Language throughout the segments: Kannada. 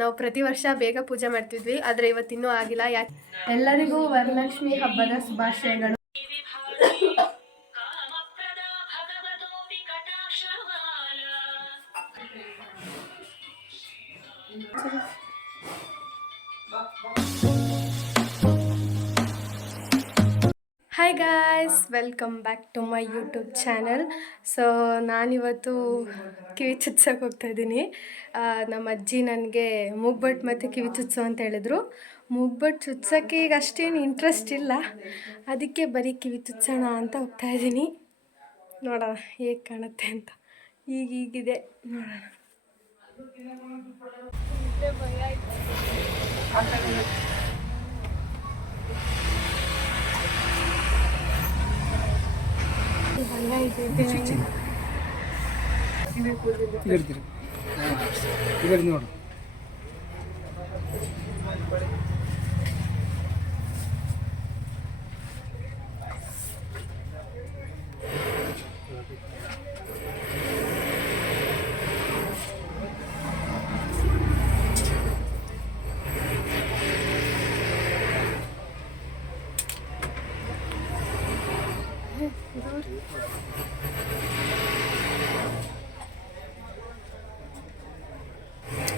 ನಾವು ಪ್ರತಿ ವರ್ಷ ಬೇಗ ಪೂಜೆ ಮಾಡ್ತಿದ್ವಿ ಆದ್ರೆ ಇವತ್ತಿನ್ನೂ ಆಗಿಲ್ಲ. ಯಾಕೆ ಎಲ್ಲರಿಗೂ ವರಲಕ್ಷ್ಮಿ ಹಬ್ಬದ ಶುಭಾಶಯಗಳು. Hi guys welcome back to my YouTube channel so ನಾನಿವತ್ತು ಕಿವಿ ಚುಚ್ಸೋಕೆ ಹೋಗ್ತಾ ಇದ್ದೀನಿ. ನಮ್ಮ ಅಜ್ಜಿ ನನಗೆ ಮೂಗ್ಬಟ್ಟು ಮತ್ತು ಕಿವಿ ಚುಚ್ಚು ಅಂತ ಹೇಳಿದ್ರು. ಮೂಗ್ಬಟ್ಟು ಚುಚ್ಚೋಕ್ಕೆ ಈಗ ಅಷ್ಟೇನು ಇಂಟ್ರೆಸ್ಟ್ ಇಲ್ಲ. ಅದಕ್ಕೆ ಬರೀ ಕಿವಿ ಚುಚ್ಚೋಣ ಅಂತ ಹೋಗ್ತಾ ಇದ್ದೀನಿ. ನೋಡೋಣ, ಹೇಗೆ ಕಾಣುತ್ತೆ ಅಂತ. ಈಗ ಈಗಿದೆ ನೋಡೋಣ. ಭಯ ಇದೆ ಇಡ್ತೀರಿ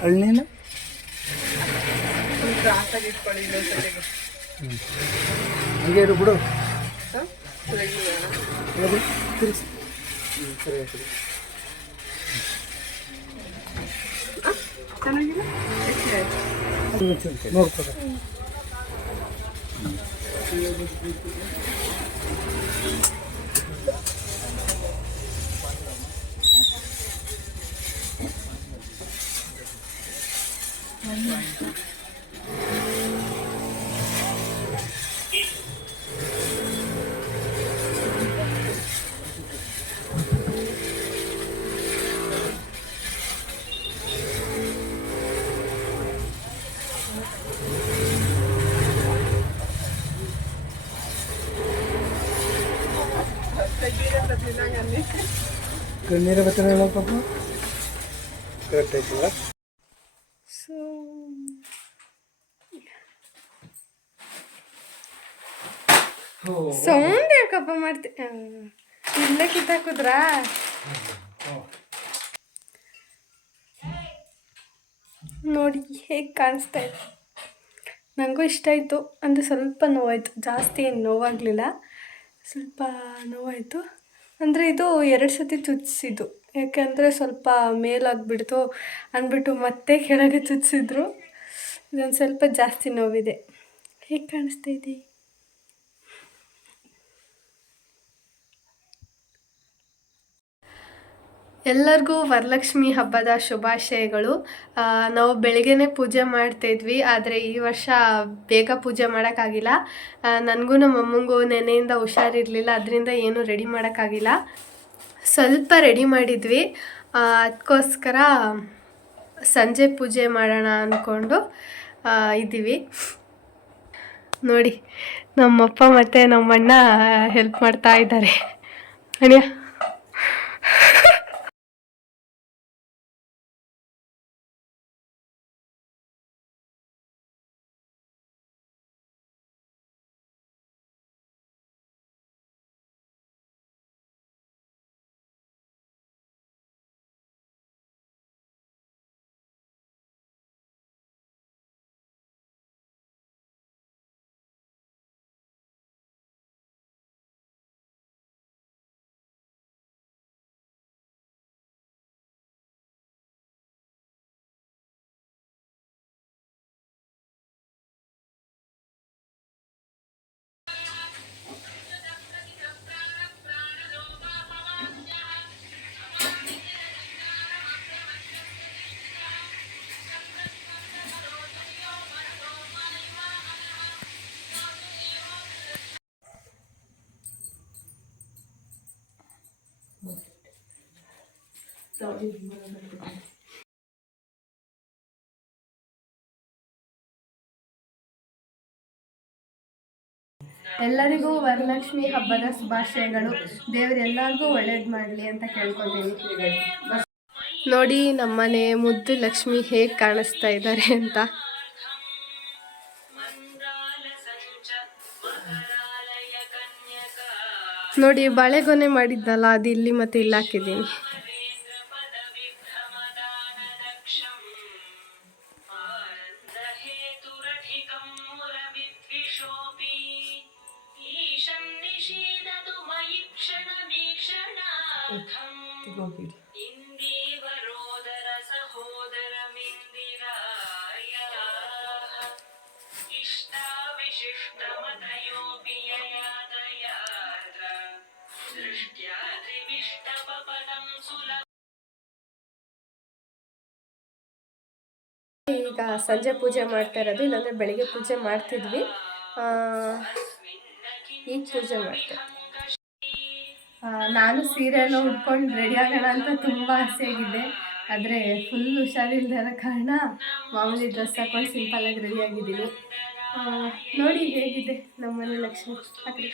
ಹಳ್ಳಿನ ಹಂಗೆ ಇರು ಬಿಡು? ತಿರ್ಗ್ಸು. ಸರಿ ಆಯ್ತು. ತಿರ್ಗ್ಸು, ನೋಡ್ಕೊಡು. ಕಣ್ಣೀರ ಬರ್ತಾರಲ್ಲ ಪಾಪ ಕರೆಕ್ಟ್ ಆಯ್ತಲ್ಲ Sound ಯಾಕಪ್ಪ ಮಾಡ್ತಿ ಇಲ್ಲೇ ಕಿತ್ತಾಕುದ್ರಾ ನೋಡಿ ಹೇಗೆ ಕಾಣಿಸ್ತಾ ಇದೆ? ನನಗೂ ಇಷ್ಟ ಆಯಿತು. ಅಂದರೆ ಸ್ವಲ್ಪ ನೋವಾಯಿತು. ಜಾಸ್ತಿ ಏನು ನೋವಾಗಲಿಲ್ಲ. ಸ್ವಲ್ಪ ನೋವಾಯಿತು. ಅಂದರೆ ಇದು ಎರಡು ಸತಿ ಚುಚ್ಚಿಸಿದ್ದು ಯಾಕೆಂದರೆ ಸ್ವಲ್ಪ ಮೇಲಾಗ್ಬಿಡ್ತು ಅಂದ್ಬಿಟ್ಟು ಮತ್ತೆ ಕೆಳಗೆ ಚುಚ್ಚಿಸಿದ್ರು ಇದೊಂದು ಸ್ವಲ್ಪ ಜಾಸ್ತಿ ನೋವಿದೆ. ಹೇಗೆ ಕಾಣಿಸ್ತಾ ಇದೆ? ಎಲ್ಲರಿಗೂ ವರಲಕ್ಷ್ಮಿ ಹಬ್ಬದ ಶುಭಾಶಯಗಳು. ನಾವು ಬೆಳಗ್ಗೆನೇ ಪೂಜೆ ಮಾಡ್ತಿದ್ವಿ ಆದರೆ ಈ ವರ್ಷ ಬೇಗ ಪೂಜೆ ಮಾಡೋಕ್ಕಾಗಿಲ್ಲ. ನನಗೂ ನಮ್ಮ ಅಮ್ಮಂಗೂ ನೆನೆಯಿಂದ ಹುಷಾರಿರಲಿಲ್ಲ, ಅದರಿಂದ ಏನೂ ರೆಡಿ ಮಾಡೋಕ್ಕಾಗಿಲ್ಲ. ಸ್ವಲ್ಪ ರೆಡಿ ಮಾಡಿದ್ವಿ. ಅದಕ್ಕೋಸ್ಕರ ಸಂಜೆ ಪೂಜೆ ಮಾಡೋಣ ಅಂದ್ಕೊಂಡು ಇದ್ದೀವಿ. ನೋಡಿ, ನಮ್ಮಪ್ಪ ಮತ್ತು ನಮ್ಮಣ್ಣ ಹೆಲ್ಪ್ ಮಾಡ್ತಾ ಇದ್ದಾರೆ. ಅಣ್ಣ. ಎಲ್ಲರಿಗೂ ವರಲಕ್ಷ್ಮಿ ಹಬ್ಬದ ಶುಭಾಶಯಗಳು. ದೇವರು ಎಲ್ಲರಿಗೂ ಒಳ್ಳೇದು ಮಾಡಲಿ ಅಂತ ಕೇಳ್ಕೊತೀನಿ. ನೋಡಿ, ನಮ್ಮನೆ ಮುದ್ದು ಲಕ್ಷ್ಮಿ ಹೇಗೆ ಕಾಣಿಸ್ತಾ ಇದ್ದಾರೆ ಅಂತ. ನೋಡಿ, ಬಾಳೆಗೊನೆ ಮಾಡಿದ್ನಲ್ಲ ಅದು ಇಲ್ಲಿ ಮತ್ತೆ ಇಲ್ಲಿ ಹಾಕಿದ್ದೀನಿ. go here. ಈಗ ಸಂಜೆ ಪೂಜೆ ಮಾಡ್ತಾ ಇರೋದು ಇಲ್ಲಾಂದರೆ ಬೆಳಿಗ್ಗೆ ಪೂಜೆ ಮಾಡ್ತಿದ್ವಿ ಈಗ ಪೂಜೆ ಮಾಡ್ತಾ ನಾನು ಸೀರೆಯನ್ನು ಉಟ್ಕೊಂಡು ರೆಡಿ ಆಗೋಣ ಅಂತ ತುಂಬ ಆಸೆಯಾಗಿದ್ದೆ ಆದರೆ ಫುಲ್ ಹುಷಾರಿಲ್ಲದೆ ಇರೋ ಕಾರಣ ಮಾಮೂಲಿ ಡ್ರೆಸ್ ಹಾಕೊಂಡು ಸಿಂಪಲ್ಲಾಗಿ ರೆಡಿಯಾಗಿದ್ದೀನಿ ನೋಡಿ ಹೇಗಿದೆ ನಮ್ಮನೆ ಲಕ್ಷ್ಮಿ. ಹಾಕಿ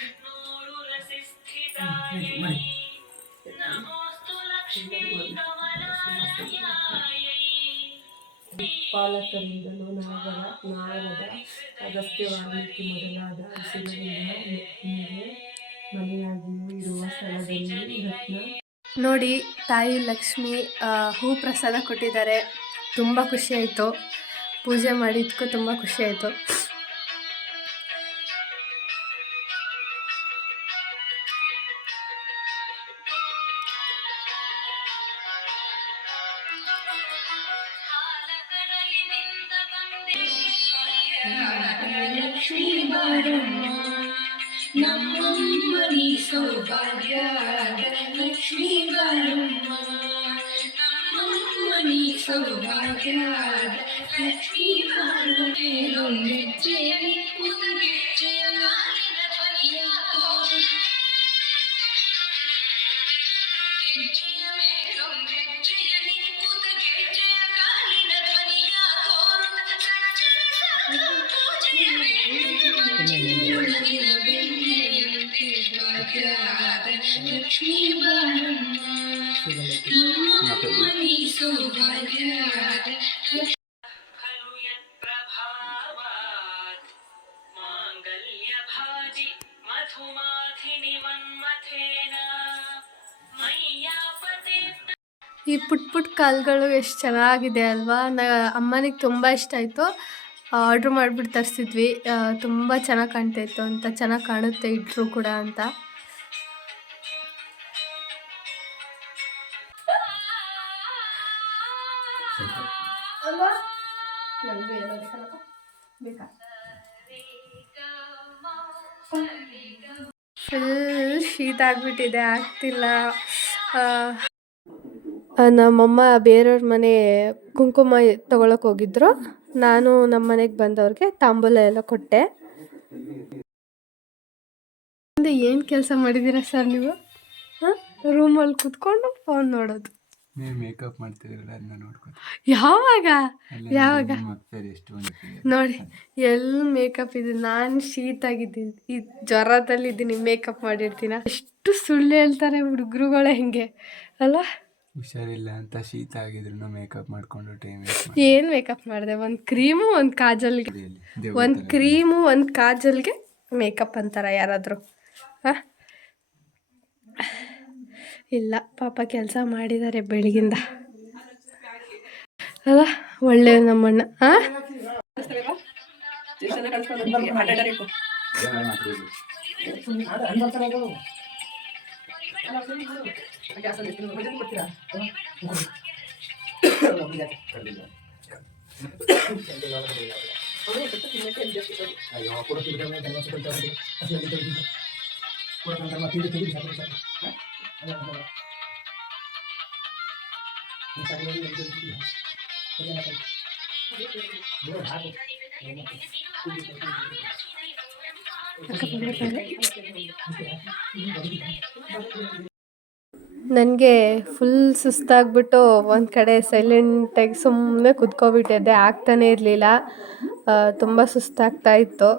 ಪಾಲಕರಿಂದ ನಾಗರ ಅಗತ್ಯವಾಗಿ ಮೊದಲಾದ ಹಸಿರಿನಿಂದ ನೋಡಿ ತಾಯಿ ಲಕ್ಷ್ಮಿ ಹೂ ಪ್ರಸಾದ ಕೊಟ್ಟಿದ್ದಾರೆ. ತುಂಬ ಖುಷಿ ಆಯಿತು. ಪೂಜೆ ಮಾಡಿದ್ದಕ್ಕೂ ತುಂಬ ಖುಷಿ ನಮ್ಮಮ್ಮನಿ ಸೌಭಾಗ್ಯದ ಲಕ್ಷ್ಮೀ ಬಾರಮ್ಮ ನಮ್ಮಮ್ಮನಿ ಸೌಭಾಗ್ಯದ ಲಕ್ಷ್ಮೀ ಬಾರಮ್ಮ ಲಕ್ಷ್ಮೀ ಈ ಪುಟ್ ಪುಟ್ ಕಾಲ್ಗಳು ಎಷ್ಟು ಚೆನ್ನಾಗಿದೆ ಅಲ್ವಾ? ನಾ ಅಮ್ಮನಿಗೆ ತುಂಬ ಇಷ್ಟ ಆಯಿತು. ಆರ್ಡ್ರ್ ಮಾಡಿಬಿಟ್ಟು ತರಿಸಿದ್ವಿ. ತುಂಬ ಚೆನ್ನಾಗಿ ಕಾಣ್ತಾಯಿತ್ತು ಅಂತ, ಚೆನ್ನಾಗಿ ಕಾಣುತ್ತೆ ಇಟ್ಟರು ಕೂಡ ಅಂತ. ಫುಲ್ ಶೀತ ಆಗ್ಬಿಟ್ಟಿದೆ ಆಗ್ತಿಲ್ಲ. ನಮ್ಮಮ್ಮ ಬೇರೆಯವ್ರ ಮನೆ ಕುಂಕುಮ ತಗೊಳಕ್ ಹೋಗಿದ್ರು. ನಾನು ನಮ್ಮ ಮನೆಗೆ ಬಂದವ್ರಿಗೆ ತಾಂಬೂಲ ಎಲ್ಲ ಕೊಟ್ಟೆ. ಏನು ಕೆಲಸ ಮಾಡಿದ್ದೀರಾ ಸರ್ ನೀವು? ಹಾಂ? ರೂಮಲ್ಲಿ ಕುತ್ಕೊಂಡು ಫೋನ್ ನೋಡೋದು. ನೀವು ಮೇಕಪ್ ಮಾಡ್ತಿದ್ರಲ್ಲ ಅದನ್ನ ನೋಡ್ಕೊಂಡು ಯಾವಾಗ? ಯಾವಾಗ? ನಿಮ್ಮ ಎಷ್ಟು ಬಂದಿದೆ? ನೋಡಿ ಎಲ್ಲಿ ಮೇಕಪ್ ಇದೆ? ನಾನು ಶೀತ ಆಗಿದ್ದೀನಿ. ಈ ಜ್ವರದಲ್ಲಿದ್ದೀನಿ ಮೇಕಪ್ ಮಾಡಿರ್ತೀನ. ಎಷ್ಟು ಸುಳ್ಳು ಹೇಳ್ತಾರೆ ಹುಡುಗರುಗಳು ಹೆಂಗೆ ಅಲ್ಲ? ಹುಷಾರಿಲ್ಲ ಅಂತ ಶೀತ ಆಗಿದ್ರು ಮೇಕಪ್ ಮಾಡ್ಕೊಂಡು ಟೈಮ್ ಏನ್ ಮೇಕಪ್ ಮಾಡಿದೆ? ಒಂದು ಕ್ರೀಮು ಒಂದು ಕಾಜಲ್ಗೆ. ಒಂದು ಕ್ರೀಮು ಒಂದು ಕಾಜಲ್ಗೆ ಮೇಕಪ್ ಅಂತಾರ ಯಾರಾದರೂ. ಹಾಂ? ಇಲ್ಲ ಪಾಪ ಕೆಲಸ ಮಾಡಿದ್ದಾರೆ ಬೆಳಗಿಂದ ಅಲ್ಲ ಒಳ್ಳೆ ನಮ್ಮಣ್ಣ ಹಾಂ ನನಗೆ ಫುಲ್ ಸುಸ್ತಾಗ್ಬಿಟ್ಟು ಒಂದು ಕಡೆ ಸೈಲೆಂಟಾಗಿ ಸುಮ್ಮನೆ ಕುತ್ಕೊಬಿಟ್ಟಿದ್ದೆ ಆಗ್ತಾನೆ ಇರಲಿಲ್ಲ. ತುಂಬ ಸುಸ್ತಾಗ್ತಾ ಇತ್ತು.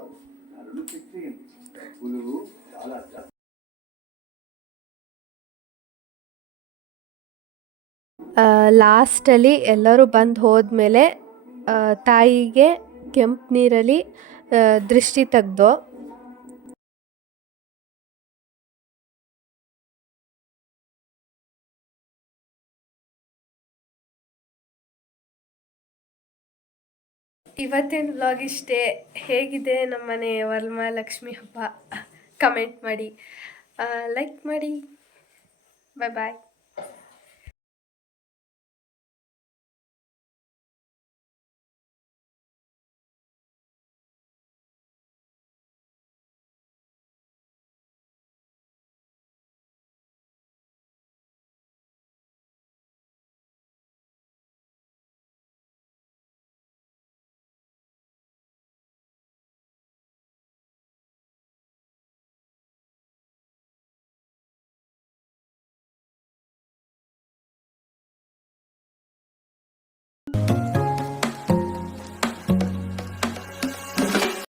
ಲಾಸ್ಟಲ್ಲಿ ಎಲ್ಲರೂ ಬಂದು ಹೋದ್ಮೇಲೆ ಮೇಲೆ ತಾಯಿಗೆ ಕೆಂಪು ನೀರಲ್ಲಿ ದೃಷ್ಟಿ ತೆಗ್ದು. ಇವತ್ತಿನ ವ್ಲಾಗ್ ಇಷ್ಟೇ. ಹೇಗಿದೆ ನಮ್ಮನೆ ವರಮಹಾಲಕ್ಷ್ಮಿ ಹಬ್ಬ? ಕಮೆಂಟ್ ಮಾಡಿ. ಲೈಕ್ ಮಾಡಿ. ಬಾಯ್ ಬಾಯ್